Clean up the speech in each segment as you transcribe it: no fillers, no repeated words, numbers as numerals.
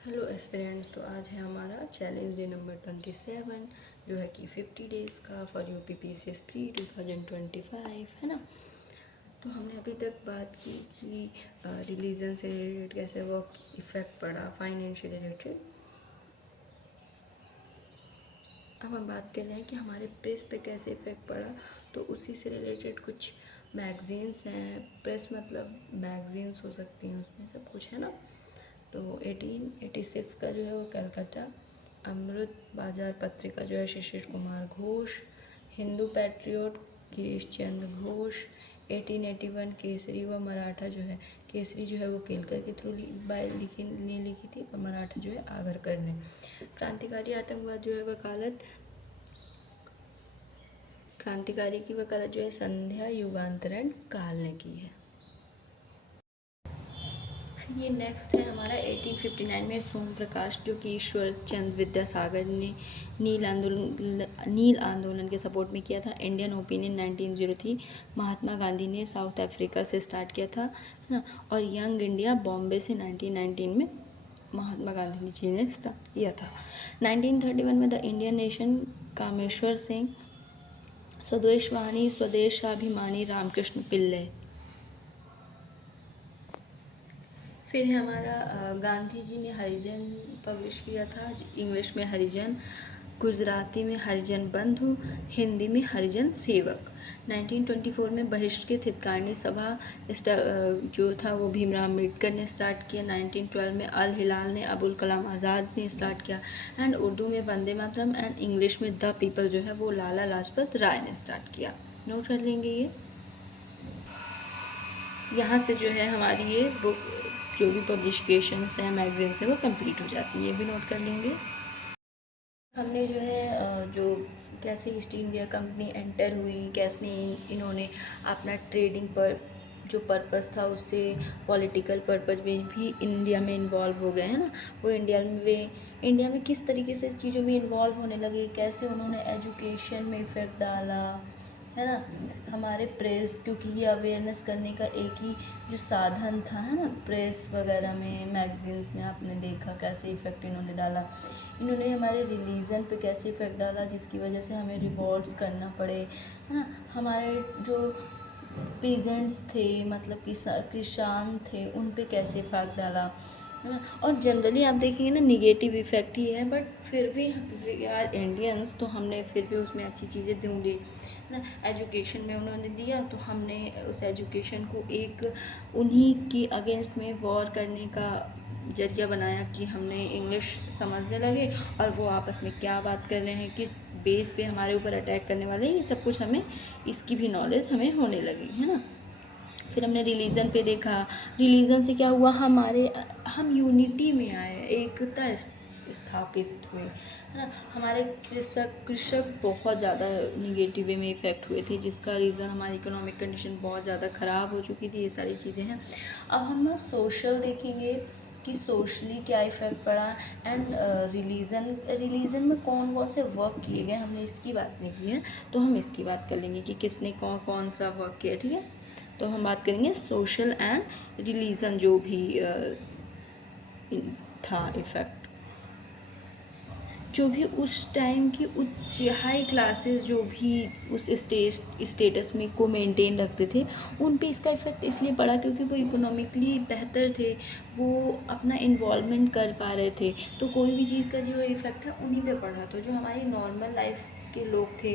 Hello aspirants, तो आज है हमारा चैलेंज डे नंबर 27 जो है कि 50 डेज़ का फॉर यूपी पीसीएस प्री 2025 है ना। तो हमने अभी तक बात की कि रिलीजन से रिलेटेड कैसे वर्क इफ़ेक्ट पड़ा, फाइनेंशियल रिलेटेड। अब हम बात कर रहे हैं कि हमारे प्रेस पे कैसे इफ़ेक्ट पड़ा। तो उसी से रिलेटेड कुछ मैगज़ीन्स हैं। प्रेस मतलब मैगज़ीन्स हो सकती हैं, उसमें सब कुछ है ना। तो 1886 का जो है वो कलकत्ता अमृत बाजार पत्रिका जो है शिशिर कुमार घोष, हिंदू पैट्रियोट गिरीश चंद्र घोष, 1881 केसरी व मराठा जो है केसरी जो है वो केलकर के थ्रू लिखी थी, और मराठा जो है आगरकर ने। क्रांतिकारी आतंकवाद जो है क्रांतिकारी की वकालत जो है संध्या युगांतरण काल ने की है। ये नेक्स्ट है हमारा 1859 में सोम प्रकाश जो कि ईश्वर चंद्र विद्यासागर ने नील आंदोलन के सपोर्ट में किया था। इंडियन ओपिनियन 1903 महात्मा गांधी ने साउथ अफ्रीका से स्टार्ट किया था ना। और यंग इंडिया बॉम्बे से 1919 में महात्मा गांधी जी ने स्टार्ट किया था। 1931 में the Indian nation Kameshwar Singh, Swadeshvani Swadeshabhimani Ramakrishna Pillai. फिर है हमारा गांधी जी ने हरिजन पब्लिश किया था, इंग्लिश में हरिजन, गुजराती में हरिजन बंधु, हिंदी में हरिजन सेवक। 1924 में बहिष्कृत हितकारिणी सभा जो था वो भीमराव अम्बेडकर ने स्टार्ट किया। 1912 में अल हिलाल ने अबुल कलाम आज़ाद ने स्टार्ट किया। एंड उर्दू में वंदे मातरम, एंड इंग्लिश में द पीपल जो है वो लाला लाजपत राय ने स्टार्ट किया। नोट कर लेंगे ये। यहाँ से जो है हमारी ये बुक जो भी पब्लिकेशंस हैं, मैगजीन्स हैं, वो कंप्लीट हो जाती है। ये भी नोट कर लेंगे। हमने जो है जो कैसे ईस्ट इंडिया कंपनी एंटर हुई, कैसे इन्होंने अपना ट्रेडिंग पर जो पर्पस था उससे पॉलिटिकल पर्पस में भी इंडिया में इन्वॉल्व हो गए हैं ना। वो इंडिया में किस तरीके से इस चीज़ों में इन्वॉल्व होने लगे, कैसे उन्होंने एजुकेशन में इफ़ेक्ट डाला है ना। हमारे प्रेस, क्योंकि ये अवेयरनेस करने का एक ही जो साधन था है ना, प्रेस वगैरह में मैगजीन्स में आपने देखा कैसे इफ़ेक्ट इन्होंने डाला। इन्होंने हमारे रिलीजन पे कैसे इफ़ेक्ट डाला जिसकी वजह से हमें रिवॉर्ड्स करना पड़े है ना। हमारे जो पीजेंट्स थे, मतलब किसान थे, उन पे कैसे इफ़ेक्ट डाला है ना। और जनरली आप देखेंगे ना निगेटिव इफ़ेक्ट ही है, बट फिर भी वी आर इंडियंस, तो हमने फिर भी उसमें अच्छी चीज़ें ढूंढी ना। एजुकेशन में उन्होंने दिया तो हमने उस एजुकेशन को एक उन्हीं की अगेंस्ट में वॉर करने का जरिया बनाया कि हमने इंग्लिश समझने लगे और वो आपस में क्या बात कर रहे हैं, किस बेस पे हमारे ऊपर अटैक करने वाले हैं, ये सब कुछ हमें इसकी भी नॉलेज हमें होने लगी है ना। फिर हमने रिलीजन पे देखा, रिलीजन से क्या हुआ, हम यूनिटी में आए, एकता स्थापित हुई है ना। हमारे कृषक बहुत ज़्यादा निगेटिव वे में इफ़ेक्ट हुए थे, जिसका रीज़न हमारी इकोनॉमिक कंडीशन बहुत ज़्यादा ख़राब हो चुकी थी। ये सारी चीज़ें हैं। अब हम सोशल देखेंगे कि सोशली क्या इफ़ेक्ट पड़ा, एंड रिलीजन में कौन कौन से वर्क किए गए, हमने इसकी बात नहीं की है, तो हम इसकी बात कर लेंगे कि किसने कौन कौन सा वर्क किया। ठीक है, तो हम बात करेंगे सोशल एंड रिलीजन जो भी था इफ़ेक्ट। जो भी उस टाइम की उच्च हाई क्लासेस जो भी उस स्टेटस में को मेंटेन रखते थे, उन पे इसका इफ़ेक्ट इसलिए पड़ा क्योंकि वो इकोनॉमिकली बेहतर थे, वो अपना इन्वॉल्वमेंट कर पा रहे थे। तो कोई भी चीज़ का जो इफ़ेक्ट है उन्हीं पे पड़ रहा था। जो हमारी नॉर्मल लाइफ के लोग थे,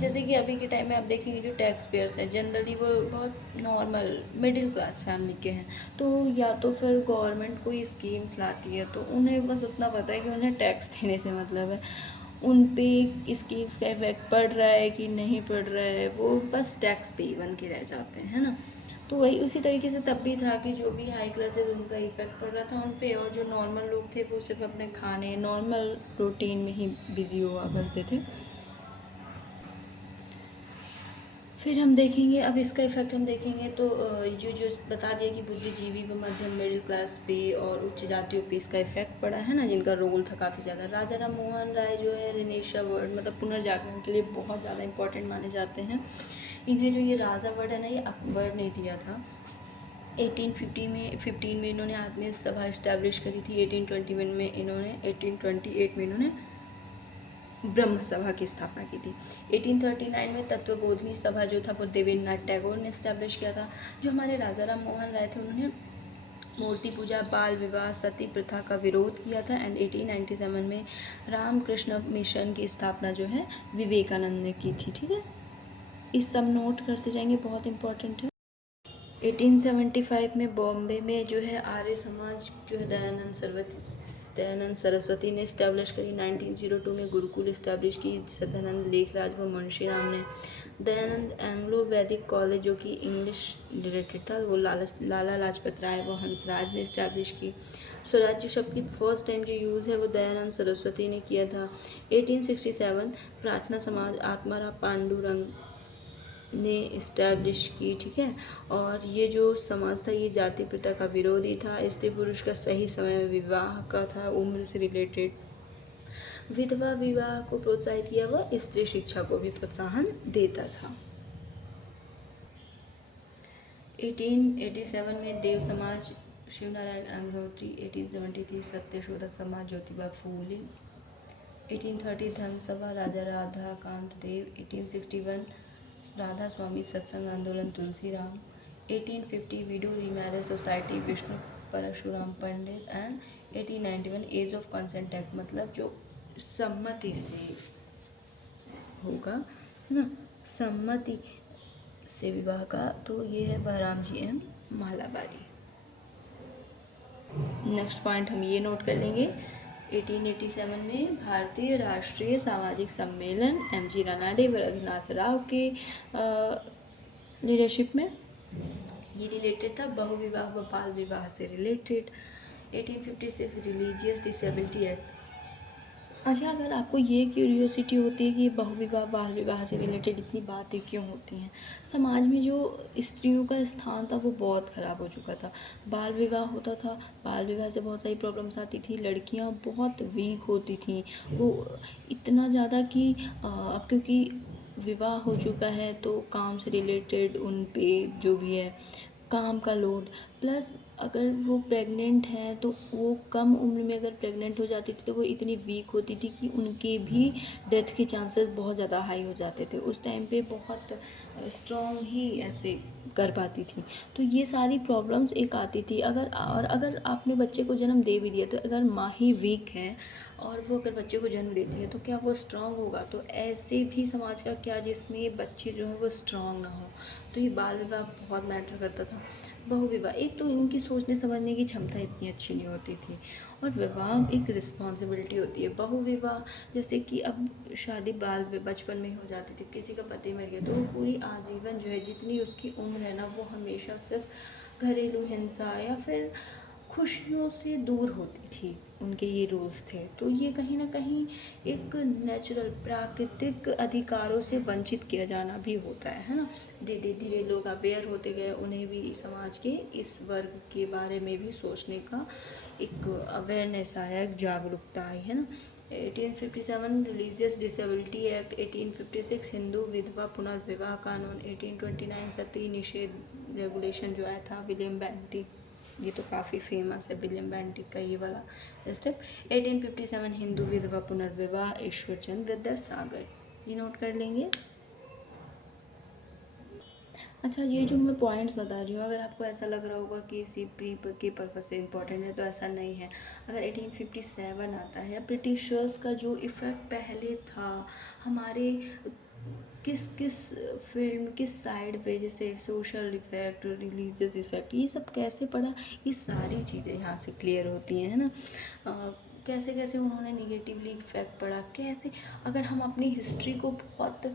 जैसे कि अभी के टाइम में आप देखेंगे जो टैक्स पेयर्स हैं जनरली वो बहुत नॉर्मल मिडिल क्लास फैमिली के हैं। तो या तो फिर गवर्नमेंट कोई स्कीम्स लाती है तो उन्हें बस उतना पता है कि उन्हें टैक्स देने से मतलब है, उन पे स्कीम्स का इफेक्ट पड़ रहा है कि नहीं पड़ रहा है, वो बस टैक्स पे ही बन के रह जाते हैं है ना। तो वही उसी तरीके से तब भी था कि जो भी हाई क्लासेस उनका इफेक्ट पड़ रहा था उन पे, और जो नॉर्मल लोग थे वो सिर्फ अपने खाने नॉर्मल रूटीन में ही बिजी हुआ करते थे। फिर हम देखेंगे, अब इसका इफेक्ट हम देखेंगे तो जो जो बता दिया कि बुद्धिजीवी व मध्यम मिडिल क्लास पे और उच्च जातियों पे इसका इफेक्ट पड़ा है ना, जिनका रोल था काफ़ी ज़्यादा। राजा राम मोहन राय जो है रेनेशा वर्ड मतलब पुनर्जागरण के लिए बहुत ज़्यादा इंपॉर्टेंट माने जाते हैं। इन्हें जो ये राजा वर्ड है ना, ये अकबर ने दिया था। 1815 में इन्होंने आत्मीय सभा इस्टेब्लिश करी थी। 1821 में इन्होंने 1828 में इन्होंने ब्रह्म सभा की स्थापना की थी। 1839 में तत्वबोधिनी सभा जो था वो देवेंद्रनाथ टैगोर ने इस्टेब्लिश किया था। जो हमारे राजा राम मोहन राय थे उन्होंने मूर्ति पूजा, बाल विवाह, सती प्रथा का विरोध किया था। एंड 1897 में रामकृष्ण मिशन की स्थापना जो है विवेकानंद ने की थी। ठीक है, इस सब नोट करते जाएंगे, बहुत इंपॉर्टेंट है। 1875 में बॉम्बे में जो है आर्य समाज जो है दयानंद सरस्वती ने इस्टेब्लिश करी। 1902 में गुरुकुल इस्टेब्लिश की सदानंद लेखराज व मुंशी राम ने। दयानंद एंग्लो वैदिक कॉलेज जो कि इंग्लिश रिलेटेड था वो लाला लाजपत राय व हंसराज ने इस्टेब्लिश की। स्वराज्य शब्द की फर्स्ट टाइम जो यूज़ है वो दयानंद सरस्वती ने किया था। 1867 प्रार्थना समाज आत्माराम पांडुरंग ने इस्टेब्लिश की। ठीक है, और ये जो समाज था ये जाति प्रथा का विरोधी था, स्त्री पुरुष का सही समय में विवाह का था, उम्र से रिलेटेड, विधवा विवाह को प्रोत्साहित किया व स्त्री शिक्षा को भी प्रोत्साहन देता था। 1887 में देव समाज शिवनारायण अग्निहोत्री। 1873 सत्यशोधक समाज ज्योतिबा फूले। 1830 धर्म सभा राजा राधा कांत देव। 1861 राधा स्वामी सत्संग आंदोलन Tulsi Ram. 1850 widow remarriage society Vishnu Parshuram Pandit. And 1891 age of consent act, मतलब जो सम्मति से होगा, है ना, सम्मति से विवाह का, तो ये है Behram ji M Malabari. Next point हम ये नोट कर लेंगे, 1887 में भारतीय राष्ट्रीय सामाजिक सम्मेलन एम.जी. रानाडे व रघुनाथ राव के लीडरशिप में ये रिलेटेड था, बहुविवाह व बाल विवाह से रिलेटेड। 1856 religious disability act. अच्छा, अगर आपको ये क्यूरियोसिटी होती है कि बहुविवाह बाल विवाह से रिलेटेड इतनी बातें क्यों होती हैं, समाज में जो स्त्रियों का स्थान था वो बहुत ख़राब हो चुका था। बाल विवाह होता था, बाल विवाह से बहुत सारी प्रॉब्लम्स आती थी, लड़कियां बहुत वीक होती थी, वो इतना ज़्यादा कि अब क्योंकि विवाह हो चुका है तो काम से रिलेटेड उन पे जो भी है काम का लोड, प्लस अगर वो प्रेग्नेंट हैं तो वो कम उम्र में अगर प्रेग्नेंट हो जाती थी तो वो इतनी वीक होती थी कि उनके भी डेथ के चांसेस बहुत ज़्यादा हाई हो जाते थे। उस टाइम पे बहुत स्ट्रॉन्ग ही ऐसे कर पाती थी, तो ये सारी प्रॉब्लम्स एक आती थी। अगर आपने बच्चे को जन्म दे भी दिया तो अगर माँ ही वीक है और वो अगर बच्चे को जन्म देती है तो क्या वो स्ट्रांग होगा? तो ऐसे भी समाज का क्या जिसमें बच्चे जो हैं वो स्ट्रांग ना हो, तो ये बाल विवाह बहुत मैटर करता था। बहुविवाह, एक तो इनकी सोचने समझने की क्षमता इतनी अच्छी नहीं होती थी, और विवाह एक रिस्पॉन्सिबिलिटी होती है। बहुविवाह जैसे कि अब शादी बचपन में ही हो जाती थी, किसी का पति मर गया तो वो पूरी आजीवन जो है जितनी उसकी उम्र है ना वो हमेशा सिर्फ घरेलू हिंसा या फिर खुशियों से दूर होती थी, उनके ये रूल्स थे। तो ये कहीं ना कहीं एक नेचुरल प्राकृतिक अधिकारों से वंचित किया जाना भी होता है ना। धीरे धीरे लोग अवेयर होते गए, उन्हें भी समाज के इस वर्ग के बारे में भी सोचने का एक अवेयरनेस आया, एक जागरूकता आई, है ना। 1857 रिलीजियस डिसेबिलिटी एक्ट। 1856 हिंदू विधवा पुनर्विवाह कानून। 1829 सती निषेध रेगुलेशन जो आया था विलियम बेंटिक, ये तो काफ़ी फेमस है विलियम बेंटिक का ये वाला स्टेप। 1857 हिंदू विधवा पुनर्विवाह ईश्वरचंद विद्यासागर, ये नोट कर लेंगे। अच्छा, ये जो मैं पॉइंट्स बता रही हूँ, अगर आपको ऐसा लग रहा होगा कि इसी प्री के पर्पज से इम्पोर्टेंट है तो ऐसा नहीं है। अगर 1857 आता है, ब्रिटिशर्स का जो इफ़ेक्ट पहले था हमारे किस किस फील्ड, किस साइड पे, जैसे सोशल इफ़ेक्ट, रिलीजियस इफ़ेक्ट, ये सब कैसे पड़ा, ये सारी चीज़ें यहाँ से क्लियर होती हैं, है ना। कैसे कैसे उन्होंने निगेटिवली इफ़ेक्ट पड़ा, कैसे अगर हम अपनी हिस्ट्री को बहुत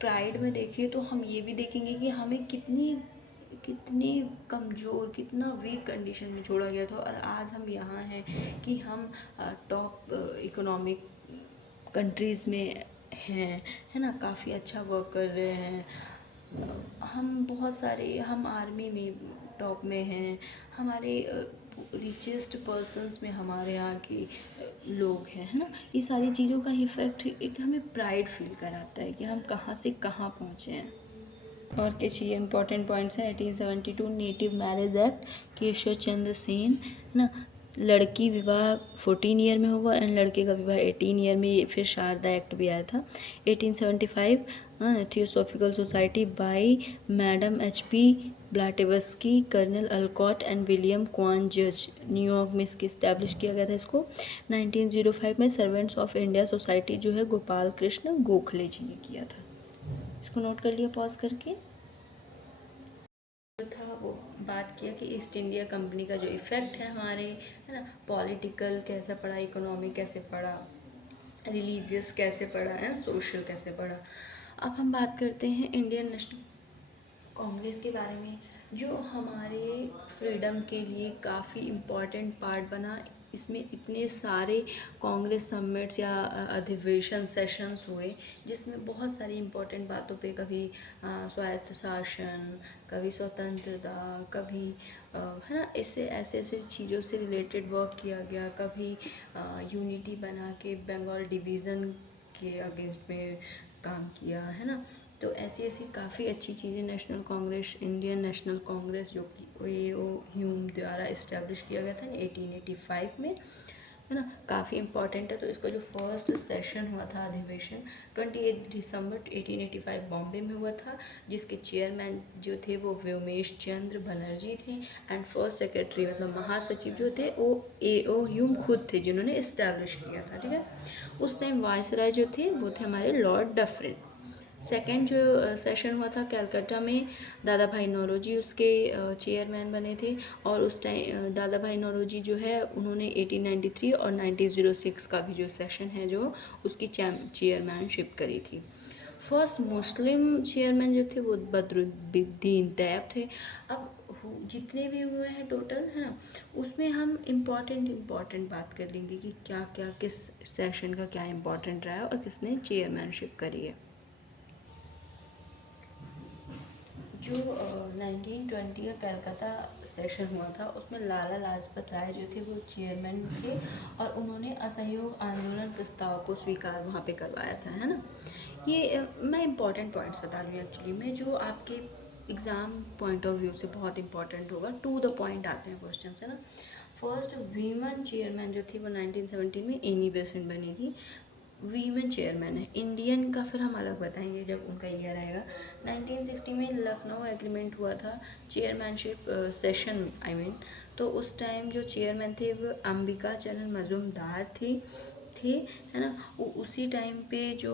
प्राइड में देखें तो हम ये भी देखेंगे कि हमें कितनी कमज़ोर, कितना वीक कंडीशन में छोड़ा गया था, और आज हम यहाँ हैं कि हम टॉप इकोनॉमिक कंट्रीज़ में हैं, है ना, काफ़ी अच्छा वर्क कर रहे हैं। हम बहुत सारे, हम आर्मी में टॉप में हैं, हमारे रिचेस्ट पर्सन्स में हमारे यहाँ के लोग हैं, है ना। ये सारी चीज़ों का इफ़ेक्ट एक हमें प्राइड फील कराता है कि हम कहाँ से कहाँ पहुँचे हैं। और कुछ ये इंपॉर्टेंट पॉइंट्स हैं। 1872 native marriage act, Keshav Chandra Sen, है ना। लड़की विवाह 14 ईयर में होगा एंड लड़के का विवाह 18 ईयर में। फिर शारदा एक्ट भी आया था। 1875 theosophical society by madam H.P. Blavatsky, colonel Olcott and William Quan जज, न्यूयॉर्क में इसकी इस्टेब्लिश किया गया था इसको। 1905 में सर्वेंट्स ऑफ इंडिया सोसाइटी जो है गोपाल कृष्ण गोखले जी ने किया था। इसको नोट कर लिया पॉज करके। जो था वो बात किया कि ईस्ट इंडिया कंपनी का जो इफ़ेक्ट है हमारे, है ना, पॉलिटिकल कैसा पड़ा, इकोनॉमिक कैसे पड़ा, रिलीजियस कैसे पड़ा है, सोशल कैसे पड़ा। अब हम बात करते हैं इंडियन नेशनल कांग्रेस के बारे में, जो हमारे फ्रीडम के लिए काफ़ी इम्पॉर्टेंट पार्ट बना। इसमें इतने सारे कांग्रेस समिट्स या अधिवेशन सेशंस हुए जिसमें बहुत सारी इम्पोर्टेंट बातों पे, कभी स्वायत्त शासन, कभी स्वतंत्रता, कभी है ना, इससे ऐसे ऐसे चीज़ों से रिलेटेड वर्क किया गया। कभी यूनिटी बना के बंगाल डिवीज़न के अगेंस्ट में काम किया, है ना। तो ऐसी ऐसी काफ़ी अच्छी चीज़ें national Congress, Indian national Congress, जो कि A.O. ह्यूम द्वारा इस्टेब्लिश किया गया था 1885 में, है ना, काफ़ी इम्पॉर्टेंट है। तो इसका जो फर्स्ट सेशन हुआ था अधिवेशन 28 दिसंबर 1885 बॉम्बे में हुआ था, जिसके चेयरमैन जो थे वो व्योमेश चंद्र बनर्जी थे एंड फर्स्ट सेक्रेटरी मतलब महासचिव जो थे वो A.O. ह्यूम खुद थे जिन्होंने इस्टेब्लिश किया था, ठीक है। उस टाइम वायसराय जो थे वो थे हमारे लॉर्ड डफरिन। सेकेंड जो सेशन हुआ था कलकत्ता में, दादा भाई नौरोजी उसके चेयरमैन बने थे। और उस टाइम दादा भाई नौरोजी जो है उन्होंने 1893 और 1906 का भी जो सेशन है जो उसकी चेयरमैनशिप करी थी। फर्स्ट मुस्लिम चेयरमैन जो थे वो बदरुद्दीन तैयब थे। अब जितने भी हुए हैं टोटल, है ना, उसमें हम इम्पॉर्टेंट बात कर लेंगे कि क्या क्या किस सेशन का क्या इम्पोर्टेंट रहा है और किसने चेयरमैनशिप करी है। जो 1920 का कलकत्ता सेशन हुआ था उसमें लाला लाजपत राय जो थे वो चेयरमैन थे और उन्होंने असहयोग आंदोलन प्रस्ताव को स्वीकार वहाँ पे करवाया था, है ना। ये मैं इम्पॉर्टेंट पॉइंट्स बता रही हूँ एक्चुअली में, जो आपके एग्ज़ाम पॉइंट ऑफ व्यू से बहुत इंपॉर्टेंट होगा। टू द पॉइंट आते हैं क्वेश्चन, है ना। फर्स्ट वीमेन चेयरमैन जो थी वो 1917 में एनी बेसेंट बनी थी। वीमेन चेयरमैन है। इंडियन का फिर हम अलग बताएंगे जब उनका ईयर आएगा। 1960 में लखनऊ एग्रीमेंट हुआ था चेयरमैनशिप सेशन आई मीन। तो उस टाइम जो चेयरमैन थे वो अंबिका चरण मजूमदार थे, है ना। उसी टाइम पे जो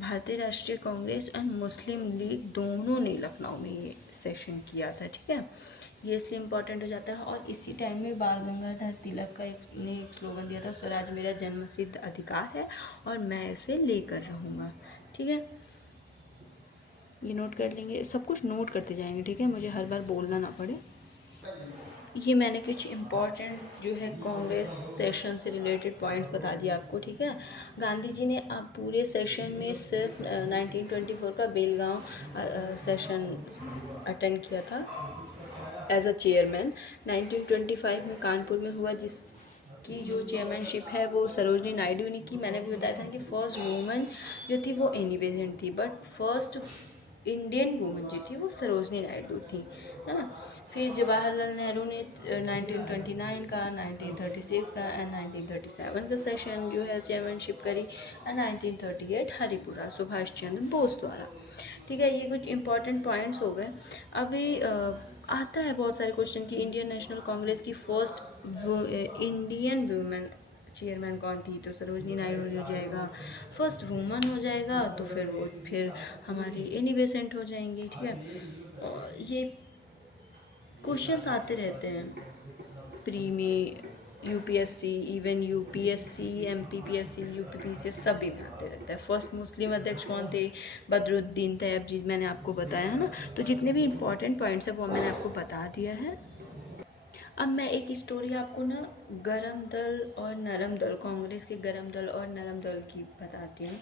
भारतीय राष्ट्रीय कांग्रेस एंड मुस्लिम लीग दोनों ने लखनऊ में ये सेशन किया था, ठीक है। ये इसलिए इम्पोर्टेंट हो जाता है। और इसी टाइम में बाल गंगाधर तिलक का एक स्लोगन दिया था, स्वराज मेरा जन्मसिद्ध अधिकार है और मैं इसे लेकर रहूँगा, ठीक है। ये नोट कर लेंगे, सब कुछ नोट करते जाएंगे, ठीक है, मुझे हर बार बोलना ना पड़े। ये मैंने कुछ इम्पॉर्टेंट जो है कांग्रेस सेशन से रिलेटेड पॉइंट्स बता दिए आपको, ठीक है। गांधी जी ने आप पूरे सेशन में सिर्फ 1924 का बेलगांव सेशन अटेंड किया था एज अ चेयरमैन। 1925 में कानपुर में हुआ, जिसकी जो चेयरमैनशिप है वो सरोजनी नायडू ने की। मैंने भी बताया था कि फर्स्ट वूमन जो थी वो एनी बेसेंट थी, बट फर्स्ट इंडियन वूमन जो थी वो सरोजनी नायडू थी, है ना। फिर जवाहरलाल नेहरू ने 1929 का, 1936 का एंड 1937 का सेशन जो है चेयरमैनशिप करी एंड 1938 हरिपुरा सुभाष चंद्र बोस द्वारा, ठीक है। ये कुछ इंपॉर्टेंट पॉइंट्स हो गए। अभी आता है बहुत सारे क्वेश्चन कि इंडियन नेशनल कांग्रेस की फर्स्ट इंडियन वुमेन चेयरमैन कौन थी, तो सरोजनी नायडू हो जाएगा। फर्स्ट वुमन हो जाएगा तो फिर हमारी एनी बेसेंट हो जाएंगी, ठीक है। और ये क्वेश्चंस आते रहते हैं प्री में, UPSC, even UPSC, MPPSC, UPPC सभी में आते रहता है। फर्स्ट मुस्लिम अध्यक्ष कौन थे, बदरुद्दीन तैयब जी, मैंने आपको बताया है ना। तो जितने भी इंपॉर्टेंट पॉइंट्स हैं वो मैंने आपको बता दिया है। अब मैं एक स्टोरी आपको ना गरम दल और नरम दल, कांग्रेस के गरम दल और नरम दल की बताती हूँ।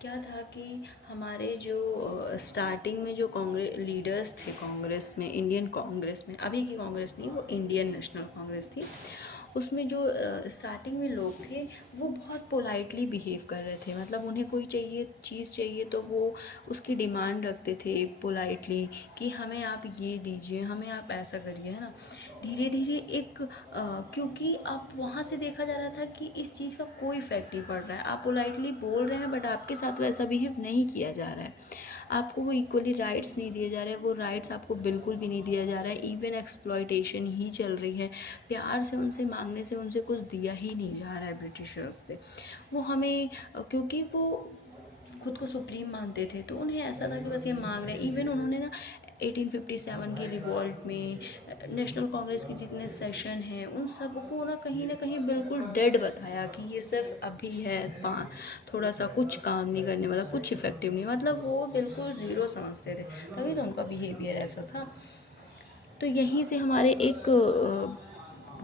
क्या था कि हमारे जो स्टार्टिंग में जो कांग्रेस लीडर्स थे कांग्रेस में, इंडियन कांग्रेस में, अभी की कांग्रेस नहीं, वो इंडियन नेशनल कांग्रेस थी। उसमें जो स्टार्टिंग में लोग थे वो बहुत पोलाइटली बिहेव कर रहे थे, मतलब उन्हें कोई चीज़ चाहिए तो वो उसकी डिमांड रखते थे पोलाइटली कि हमें आप ये दीजिए, हमें आप ऐसा करिए, है ना। धीरे धीरे एक क्योंकि आप वहाँ से देखा जा रहा था कि इस चीज़ का कोई इफेक्ट नहीं पड़ रहा है, आप पोलाइटली बोल रहे हैं बट आपके साथ वैसा बिहेव नहीं किया जा रहा है, आपको वो इक्वली राइट्स नहीं दिए जा रहे हैं, वो राइट्स आपको बिल्कुल भी नहीं दिया जा रहा है, इवन एक्सप्लॉयटेशन ही चल रही है, प्यार से उनसे मांगने से उनसे कुछ दिया ही नहीं जा रहा है ब्रिटिशर्स से। वो हमें क्योंकि वो खुद को सुप्रीम मानते थे तो उन्हें ऐसा था कि बस ये मांग रहे हैं। इवन उन्होंने ना 1857 की रिवॉल्ट में नेशनल कांग्रेस के जितने सेशन हैं उन सबको ना कहीं बिल्कुल डेड बताया कि ये सिर्फ अभी है, थोड़ा सा कुछ काम नहीं करने वाला, कुछ इफेक्टिव नहीं, मतलब वो बिल्कुल ज़ीरो समझते थे, तभी तो उनका बिहेवियर ऐसा था। तो यहीं से हमारे एक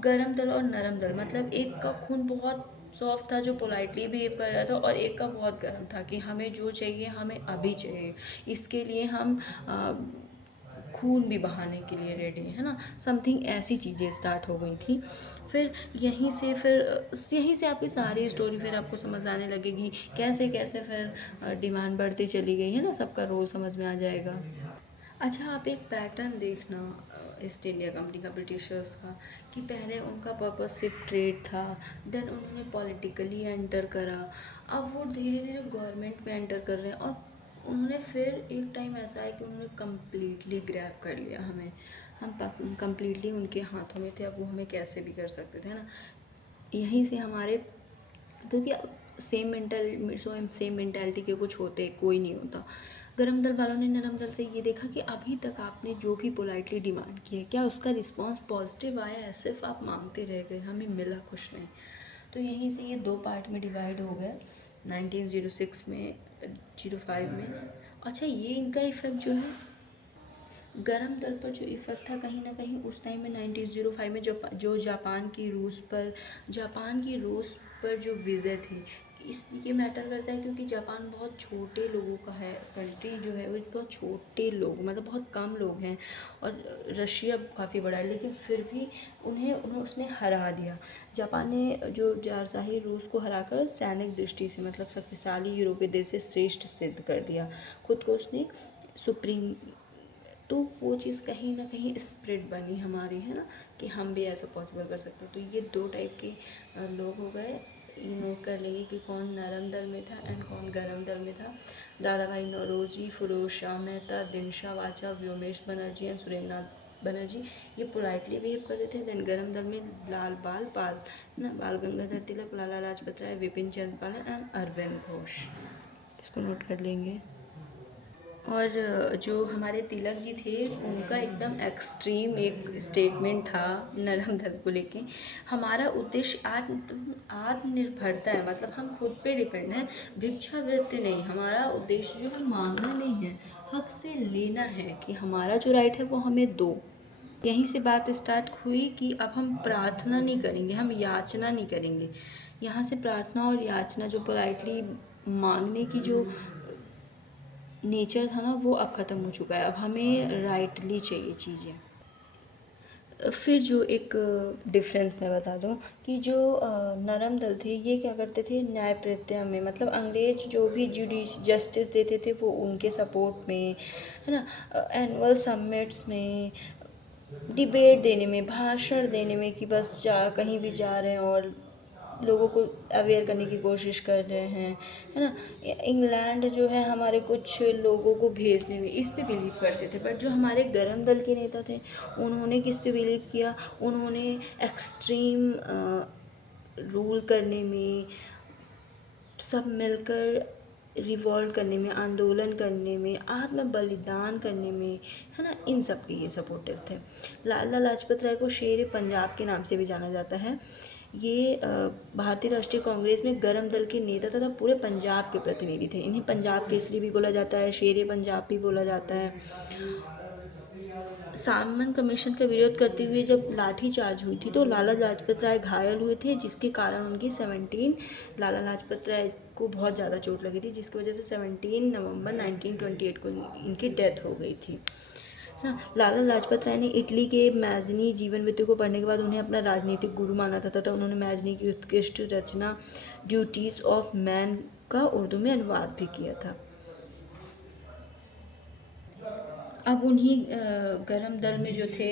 गरम दल और नरम दल, मतलब एक का खून बहुत सॉफ्ट था जो पोलाइटली बिहेव कर रहा था और एक का बहुत गर्म था कि हमें जो चाहिए हमें अभी चाहिए, इसके लिए हम खून भी बहाने के लिए रेडी है ना, समथिंग ऐसी चीज़ें स्टार्ट हो गई थी। फिर यहीं से आपकी सारी स्टोरी फिर आपको समझ आने लगेगी कैसे कैसे फिर डिमांड बढ़ती चली गई, है ना, सबका रोल समझ में आ जाएगा। अच्छा, आप एक पैटर्न देखना ईस्ट इंडिया कंपनी का, ब्रिटिशर्स का, कि पहले उनका पर्पस सिर्फ ट्रेड था, देन उन्होंने पॉलिटिकली एंटर करा, अब वो धीरे धीरे गवर्नमेंट में एंटर कर रहे हैं और उन्होंने फिर एक टाइम ऐसा है कि उन्होंने कम्प्लीटली ग्रैब कर लिया हमें, हम कम्प्लीटली उनके हाथों में थे, अब वो हमें कैसे भी कर सकते थे, है ना। यहीं से हमारे, क्योंकि सेम मेंटालिटी के कुछ होते कोई नहीं होता। गरम दल वालों ने नरम दल से ये देखा कि अभी तक आपने जो भी पोलाइटली डिमांड की है क्या उसका रिस्पांस पॉजिटिव आया है, सिर्फ आप मांगते रह गए, हमें मिला कुछ नहीं। तो यहीं से ये दो पार्ट में डिवाइड हो गया 1906 में, 05 में। अच्छा, ये इनका इफेक्ट जो है गरम दल पर जो इफ़ेक्ट था कहीं ना कहीं उस टाइम में 1905 में जो जापान की रूस पर जो विजय थी, इस ये मैटर करता है क्योंकि जापान बहुत छोटे लोगों का है, कंट्री जो है वो बहुत छोटे लोग, मतलब बहुत कम लोग हैं, और रशिया काफ़ी बड़ा है, लेकिन फिर भी उन्हें उसने हरा दिया। जापान ने जो जारशाही रूस को हराकर सैनिक दृष्टि से, मतलब शक्तिशाली यूरोपीय देश से श्रेष्ठ सिद्ध कर दिया, खुद को उसने सुप्रीम। तो वो चीज़ कहीं ना कहीं स्प्रेड बनी हमारी, है ना, कि हम भी ऐसा पॉसिबल कर सकते हैं। तो ये दो टाइप के लोग हो गए, ये नोट कर लेंगे कि कौन नरम दल में था एंड कौन गरम दल में था। दादा भाई नौरोजी, फिरोज शाह मेहता, दिनशा वाचा, व्योमेश बनर्जी एंड सुरेंद्रनाथ बनर्जी, ये पोलाइटली बिहेव करते थे। देन गरम दल में लाल बाल पाल, ना, बाल गंगाधर तिलक, लाला लाजपत राय, विपिन चंद्र पाल एंड अरविंद घोष, इसको नोट कर लेंगे। और जो हमारे तिलक जी थे उनका एकदम एक्सट्रीम एक स्टेटमेंट था नरम दल को लेके, हमारा उद्देश्य आत्मनिर्भरता है, मतलब हम खुद पे डिपेंड हैं, भिक्षावृत्ति नहीं, हमारा उद्देश्य जो है मांगना नहीं है, हक से लेना है कि हमारा जो राइट है वो हमें दो। यहीं से बात स्टार्ट हुई कि अब हम प्रार्थना नहीं करेंगे, हम याचना नहीं करेंगे। यहाँ से प्रार्थना और याचना, जो पोलाइटली मांगने की जो नेचर था ना, वो अब ख़त्म हो चुका है, अब हमें राइटली चाहिए चीज़ें। फिर जो एक डिफरेंस मैं बता दूं कि जो नरम दल थे ये क्या करते थे, न्यायप्रत्या में, मतलब अंग्रेज जो भी जस्टिस देते थे वो उनके सपोर्ट में, है ना, एनुअल समिट्स में, डिबेट देने में, भाषण देने में, कि बस कहीं भी जा रहे हैं और लोगों को अवेयर करने की कोशिश कर रहे हैं, है ना। इंग्लैंड जो है हमारे कुछ लोगों को भेजने में, इस पे बिलीव करते थे। बट जो हमारे गरम दल के नेता थे उन्होंने किस पे बिलीव किया, उन्होंने एक्सट्रीम रूल करने में, सब मिलकर रिवॉल्ट करने में, आंदोलन करने में, आत्म बलिदान करने में, है ना, इन सब के ये सपोर्टिव थे। लाला लाजपत राय को शेर पंजाब के नाम से भी जाना जाता है। ये भारतीय राष्ट्रीय कांग्रेस में गरम दल के नेता तथा पूरे पंजाब के प्रतिनिधि थे। इन्हें पंजाब केसरी भी बोला जाता है, शेर पंजाब भी बोला जाता है। सामन कमीशन का विरोध करते हुए जब लाठीचार्ज हुई थी तो लाला लाजपत राय घायल हुए थे, जिसके कारण उनकी 17 लाला लाजपत राय को बहुत ज़्यादा चोट लगी थी, जिसकी वजह से 17 नवंबर 1928 को इनकी डेथ हो गई थी। है ना। लाला लाजपत राय ने इटली के मैजनी जीवन वृत्ति को पढ़ने के बाद उन्हें अपना राजनीतिक गुरु माना था तथा उन्होंने मैजनी की उत्कृष्ट रचना ड्यूटीज़ ऑफ मैन का उर्दू में अनुवाद भी किया था। अब उन्हीं गरम दल में जो थे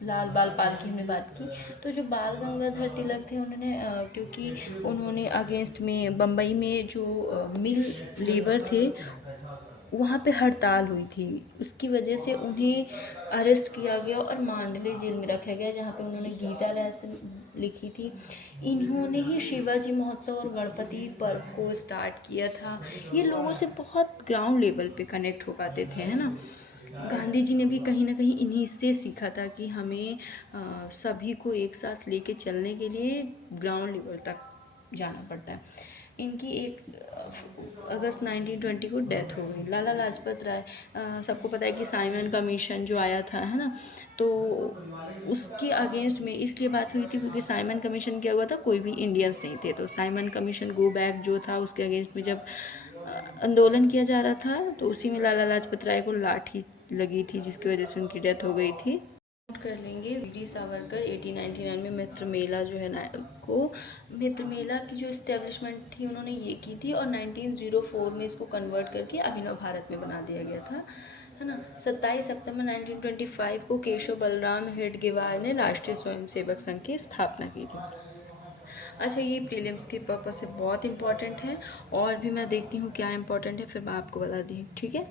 लाल बाल पाल की हमने बात की, तो जो बाल गंगाधर तिलक थे उन्होंने क्योंकि उन्होंने अगेंस्ट में बम्बई में जो मिल लेबर थे वहाँ पे हड़ताल हुई थी, उसकी वजह से उन्हें अरेस्ट किया गया और मांडले जेल में रखा गया जहाँ पे उन्होंने गीता रहस्य लिखी थी। इन्होंने ही शिवाजी महोत्सव और गणपति पर्व को स्टार्ट किया था। ये लोगों से बहुत ग्राउंड लेवल पे कनेक्ट हो पाते थे, है ना। गांधी जी ने भी कहीं ना कहीं इन्हीं से सीखा था कि हमें सभी को एक साथ लेके चलने के लिए ग्राउंड लेवल तक जाना पड़ता है। इनकी 1 अगस्त 1920 को डेथ हो गई। लाला लाजपत राय, सबको पता है कि साइमन कमीशन जो आया था, है ना, तो उसके अगेंस्ट में इसलिए बात हुई थी क्योंकि साइमन कमीशन क्या हुआ था, कोई भी इंडियंस नहीं थे, तो साइमन कमीशन गो बैक जो था उसके अगेंस्ट में जब आंदोलन किया जा रहा था तो उसी में लाला लाजपत राय को लाठी लगी थी जिसकी वजह से उनकी डेथ हो गई थी। नोट कर लेंगे वीडी सावरकर 1899 में मित्र मेला जो है ना को मित्र मेला की जो इस्टेब्लिशमेंट थी उन्होंने ये की थी और 1904 में इसको कन्वर्ट करके अभिनव भारत में बना दिया गया था, है ना। 27 सितंबर 1925 को केशव बलराम हेडगेवार ने राष्ट्रीय स्वयंसेवक संघ की स्थापना की थी। अच्छा, ये प्रीलिम्स के पर्पज से बहुत इंपॉर्टेंट है और भी मैं देखती हूँ क्या इंपॉर्टेंट है, फिर मैं आपको बता दी, ठीक है।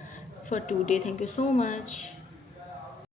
For today thank you so much.